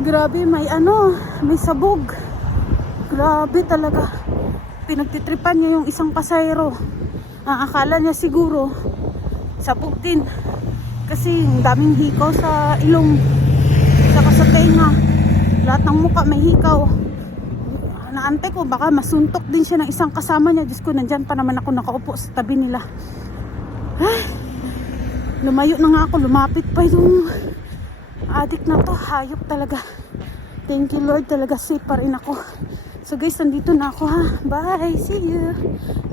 Grabe, may sabog. Grabe talaga. Pinagtitripan niya yung isang pasahero. Akala niya siguro sabog din. Kasi yung daming hikaw sa ilong. Saka sa tenga. Lahat ng muka may hikaw. Naantay ko, baka masuntok din siya ng isang kasama niya. Diyos ko, nandyan pa naman ako nakaupo sa tabi nila. Ay, lumayo na nga ako. Lumapit pa yung adik na to. Hayop talaga. Thank you Lord, talaga safe pa rin ako. So guys, nandito na ako ha. Bye, see you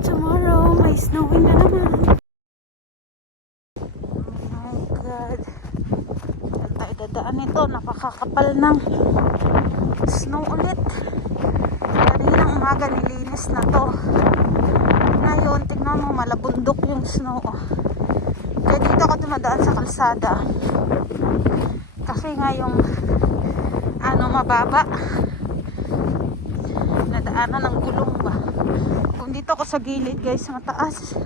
tomorrow. May snowing na naman. Oh my God. Saan tayo dadaan nito? Napakakapal ng snow ulit. Kaninang umaga nilinis na to. Ngayon, tignan mo, malabundok yung snow. Kaya dito ako dumadaan sa kalsada. Kasi nga yung mababa. Nadaanan ng gulong ba. Kung dito ako sa gilid guys, mataas.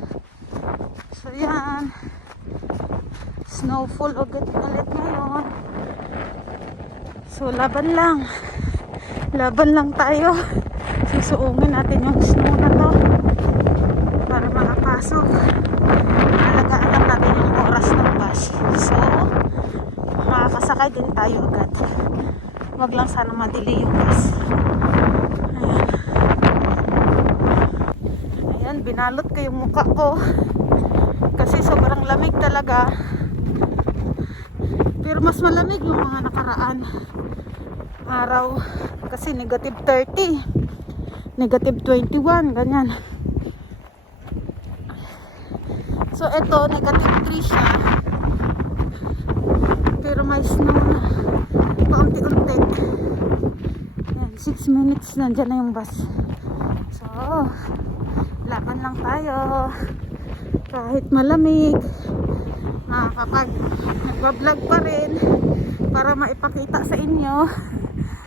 So yan. Snowfall ulit ngayon. So laban lang. Laban lang tayo. Susuungin natin yung snow na to para makapasok. Alagaan lang natin yung oras ng bus. So makakasakay din tayo agad. Wag lang sana ma-delay yung bus. Ayan, binalot ko yung mukha ko kasi sobrang lamig talaga. Pero mas malamig yung mga nakaraan araw kasi negative 30, negative 21, ganyan. So ito negative 3 siya, pero may snow na paunti-unti. Yan, 6 minutes nandyan na yung bus. So laban lang tayo kahit malamig. Kapag nagbablog pa rin para maipakita sa inyo.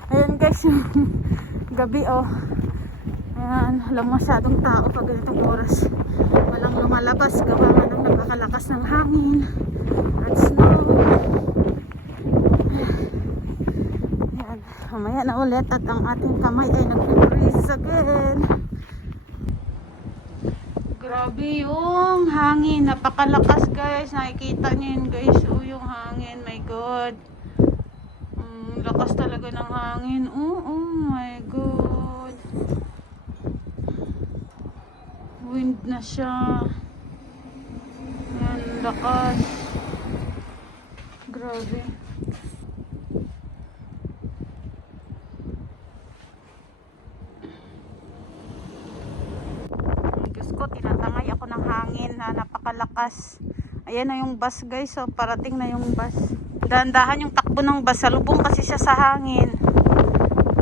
Ayan guys, yung gabi ayan, walang masyadong tao pag ganitong oras. Walang lumalabas gawa nga ng napakalakas ng hangin at snow. Ayan, mamaya na ulit at ang ating kamay ay nag-freeze again. Grabe yung hangin, napakalakas guys. Nakikita niyo yun guys, yung hangin, my God. Lakas talaga ng hangin. Oh my God. Wind na siya. Yan, lakas. Grabe. Diyos ko, tinatangay ako ng hangin na napakalakas. Ayan na yung bus guys. So, parating na yung bus. Dahan-dahan yung takbo ng bus. Salubong kasi siya sa hangin.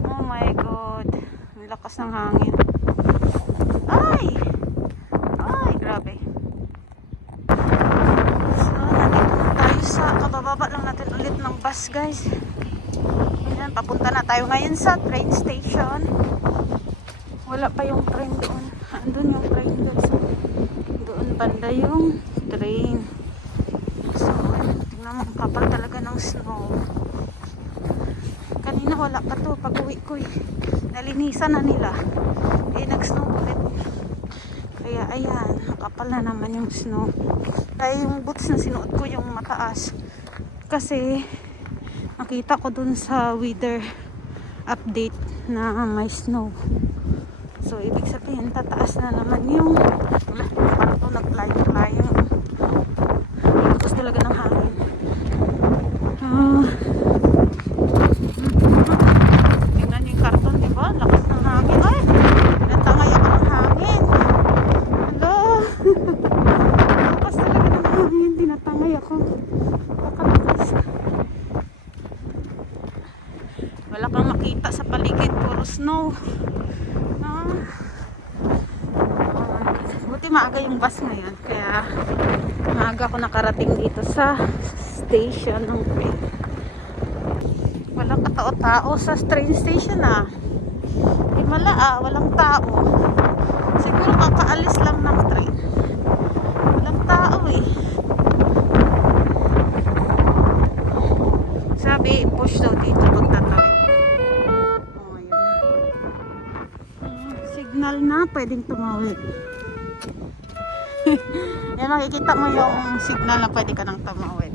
Oh my God. Ang lakas ng hangin. Ay! Ay, grabe. So, nandito na tayo sa kabababa lang natin ulit ng bus guys. Ayan, papunta na tayo ngayon sa train station. Wala pa yung train doon. Andun yung train guys. Doon banda yung train. So, tingnan mo, ang kapal talaga ng snow. Kanina wala pa to pag uwi ko nalinisan na nila. Nag-snow ulit. Kaya ayan, kapal na naman yung snow. Kaya yung boots na sinuot ko yung mataas. Kasi nakita ko dun sa weather update na may snow. So ibig sabihin tataas na naman yung parang to nag-flying. Tapos talaga ng hangin. Tingnan yung karton, diba? Lakas ng hangin. Ay! Natangay ako ng hangin. Hello! Lakas talaga ng hangin. Tinatangay ako. Nakalakas. Wala kang makita sa paligid. Puro snow. Buti maaga yung bus ngayon. Kaya maaga ako nakarating dito sa station ng train. Walang katao-tao sa train station Himala walang tao. Siguro kakaalis lang ng train. Walang tao Sabi push daw dito pagtatawid. signal na pwedeng tumawid. Yan, makikita mo yung signal na pwede ka nang tumawid.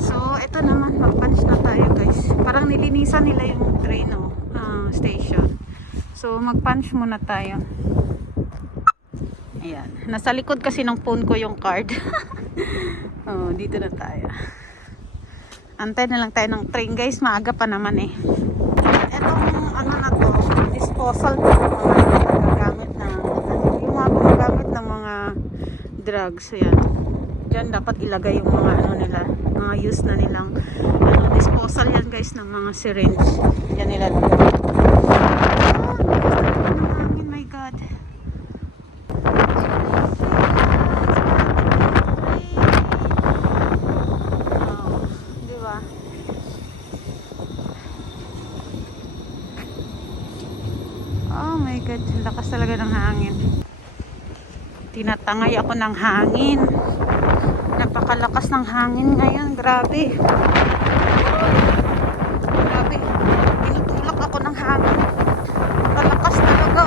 So, ito naman, mag-punch na tayo guys. Parang nilinisan nila yung train station. So, mag-punch muna tayo. Ayan. Nasa likod kasi ng phone ko yung card. Oh, dito na tayo. Antay na lang tayo ng train guys. Maaga pa naman eh. Etong ano na to, disposal to, mga gagamit na, yung mga gumagamit ng mga drugs. Ayan. Diyan dapat ilagay yung mga ano nila, mga use na nilang disposal yan guys ng mga syringe. Yan nila. My God. Oh my God, lakas talaga ng hangin. Tinatangay ako ng hangin. Napakalakas ng hangin ngayon, grabe. Grabe. Tinutulak ako ng hangin. Napakalakas talaga.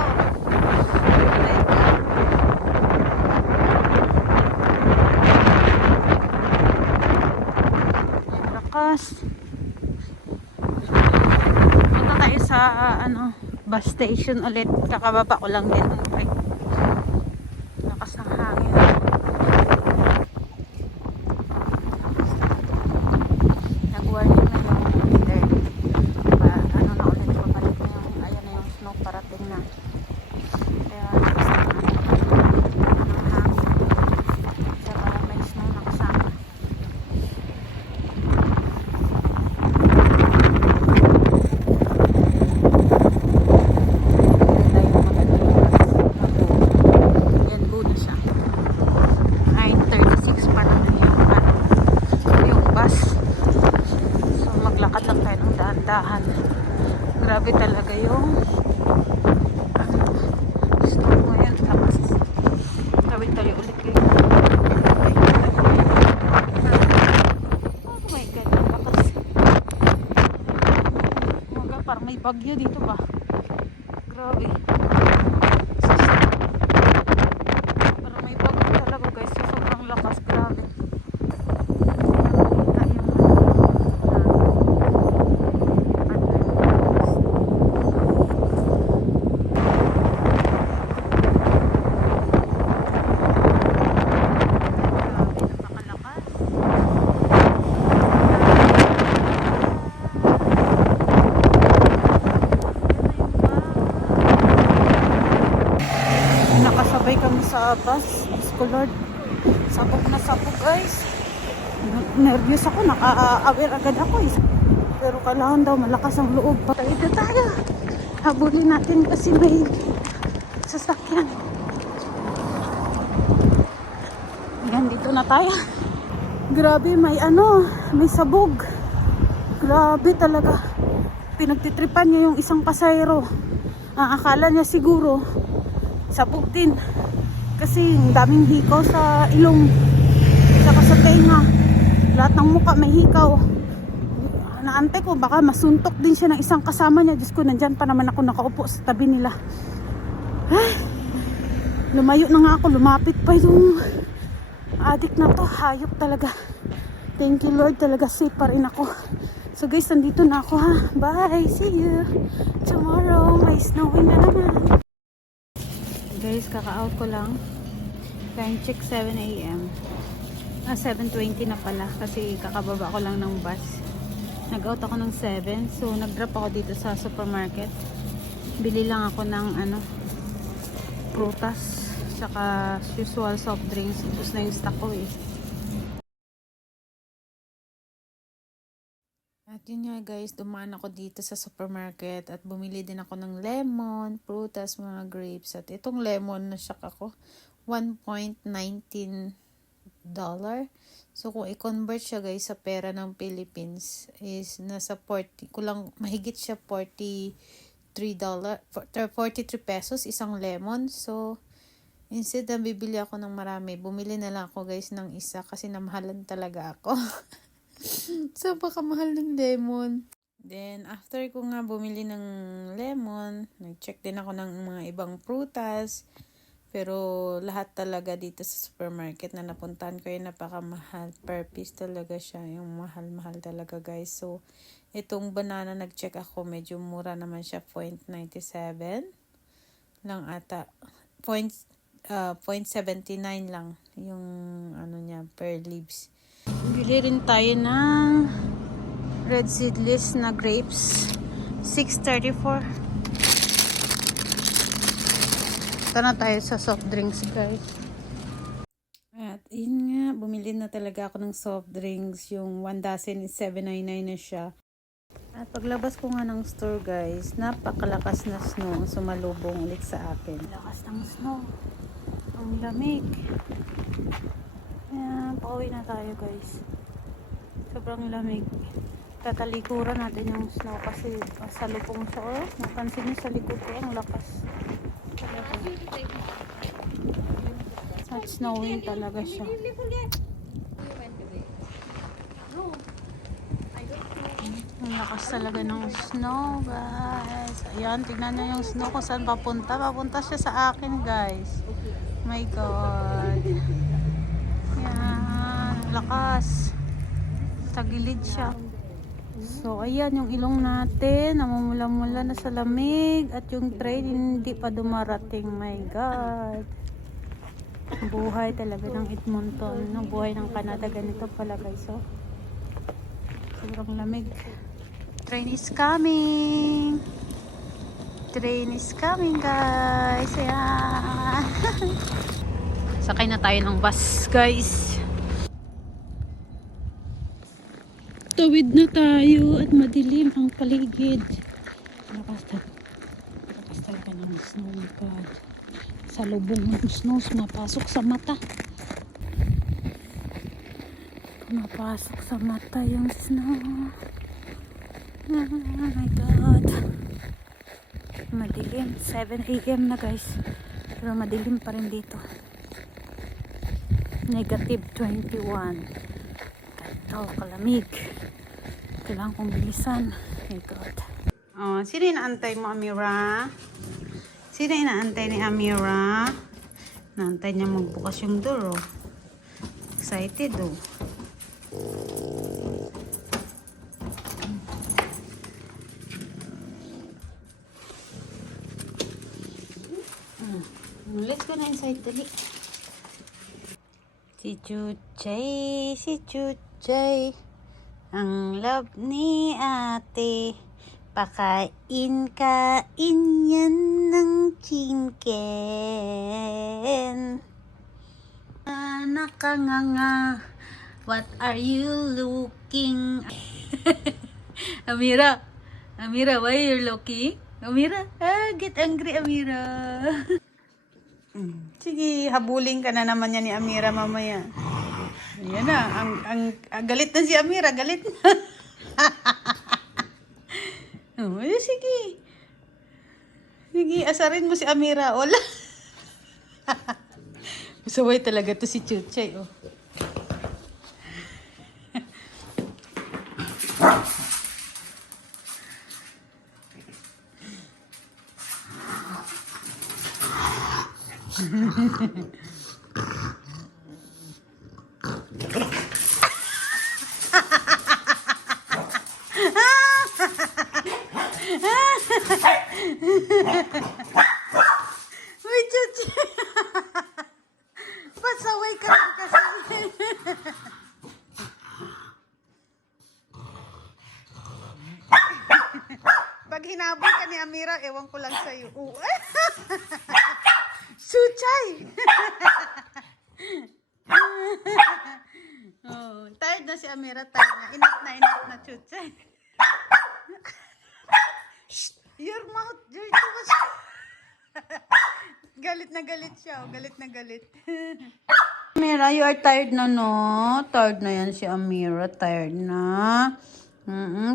Ang lakas. Punta tayo sa bus station ulit. Kakababa ko lang din. Okay. Lakas ng hangin. Nag-warning na yung leader. Ano na ulit. Pabalik na yung, ayan na yung snow parating na. Kaya lakas ng hangin. Kaya parang may snow na kasama. Dahan. Grabe talaga yung snow ngayon. Lakas. Tawid tayo ulit kayo. Oh my God, lakas. Umaga, parang may bagyo dito ba? Grabe. Parang may bagyo talaga guys. Sobrang lakas. Grabe. Nakasabay kami sa bus. Diyos ko Lord. Sabog na sabog guys. Nervyos ako. Naka-aware agad ako eh. Pero kailangan daw malakas ang loob. Patay na tayo. Habulin natin kasi may sasakyan. Ayan, dito na tayo. Grabe, may may sabog. Grabe talaga. Pinagtitripan niya yung isang pasahero. Akala niya siguro sabog din. Kasi daming hikaw sa ilong. Saka sa tenga. Lahat ng muka may hikaw. Naantay ko baka masuntok din siya ng isang kasama niya. Diyos ko, nandyan pa naman ako nakaupo sa tabi nila. Ay, lumayo na nga ako. Lumapit pa yung adik na to. Hayop talaga. Thank you Lord, talaga safe pa rin ako. So guys, nandito na ako ha. Bye, see you tomorrow. May snowing na naman. Guys, kaka-out ko lang. Time check 7 AM. 7:20 na pala kasi kakababa ko lang ng bus. Nag-out ako ng 7. So nag-drop ako dito sa supermarket. Bili lang ako ng prutas saka usual soft drinks. Tapos na yung stock ko eh. At yun nga guys, dumaan ako dito sa supermarket at bumili din ako ng lemon, prutas, mga grapes. At itong lemon na shock ako, $1.19. So kung i-convert siya guys sa pera ng Philippines is nasa 40, kulang mahigit siya $43, 43 pesos isang lemon. So instead na bibili ako ng marami, bumili na lang ako guys ng isa kasi namahalan talaga ako. So baka mahal ng lemon. Then, after ko nga bumili ng lemon, nag-check din ako ng mga ibang prutas. Pero lahat talaga dito sa supermarket na napuntahan ko ay napakamahal. Per piece talaga siya. Yung mahal-mahal talaga guys. So, itong banana nag-check ako. Medyo mura naman siya. 0.97 lang ata. 0.79 lang yung ano niya per leaves. Bili rin tayo ng red seedless na grapes. 6.34. Ito na tayo sa soft drinks, guys. At yun nga, bumili na talaga ako ng soft drinks. Yung 1 dozen is 7.99 na siya. At paglabas ko nga ng store, guys, napakalakas na snow ang sumalubong ulit sa akin. Lakas ng snow. Ang lamig. Ayan, pauwi na tayo, guys. Sobrang lamig. Tatalikuran natin yung snow kasi salubong siya. Oh, napansin niyo sa likod ko, ang lakas. At snowing talaga siya. Ang lakas talaga ng snow, guys. Ayan, tignan nyo yung snow kung saan papunta. Papunta siya sa akin, guys. My God. Ayan, lakas. Tagilid siya. So, ayan yung ilong natin. Namumula-mula na sa lamig. At yung train hindi pa dumarating. My God. Buhay talaga ng Edmonton. No? Buhay ng Canada. Ganito pala, guys. So, sobrang lamig. Train is coming. Train is coming, guys. Ayan. Sakay na tayo ng bus, guys. Tawid na tayo at madilim ang paligid. Lakas talaga ng snow, my God. Sa lubong ng snow, mapasok sa mata. Mapasok sa mata yung snow. Oh my God. Madilim. 7 AM na, guys. Pero madilim pa rin dito. Negative 21. Ganito, kalamig. Kailangan kong bilisan. Oh my God. Oh, sino inaantay mo, Amira? Sino inaantay ni Amira? Naantay niya magbukas yung door, oh. Excited, oh. Let's go na inside, dali. Si Chuchay, ang love ni ate. Pakain yan ng chinken. Nakanganga, what are you looking? Amira, why are you looking? Amira, get angry, Amira. Sige, habulin ka na naman yan ni Amira mamaya. Ayan na, ang galit na si Amira, galit na. Oh, sige. Sige, asarin mo si Amira. Wala. Masaway talaga to si Chuchay, oh. Uy, Chuchay. Pasaway ka rin kasi. Pag hinabol ka ni Amira, ewan ko lang sa'yo. Chuchay! Oh, tired na si Amira, tired na. Inat na, Chuchay. Your mouth, you're too much. Galit na galit siya, oh. Galit na galit. Amira, you are tired na, no? Tired na yan si Amira, tired na.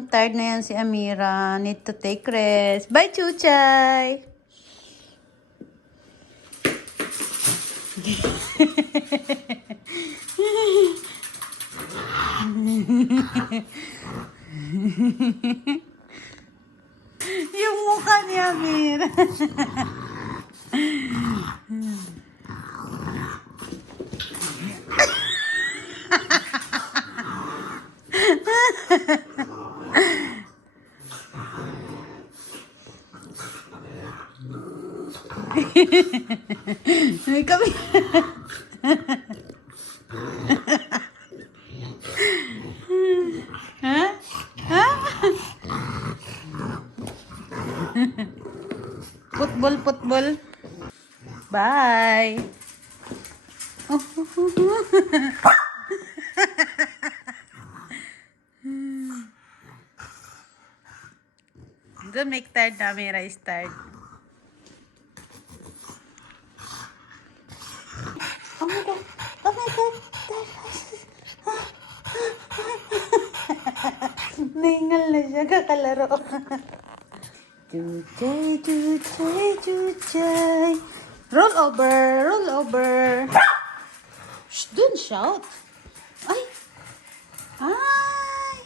Tired na yan si Amira. Need to take rest. Bye, Chuchay! mukha ni Amir. Kami. Ha? Ha? Football, football. Bye. Don't make tired na, Mira is tired. Oh my God. Oh my God. Ningal na siya, kakalaro. Chuchay, chuchay, chuchay. Roll over, roll over. Shh, don't shout. Ay. Ay.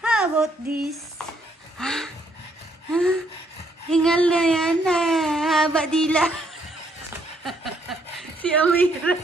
How about this? Ha? Ha? Hingal na yan na. Haba dila. Si Amira.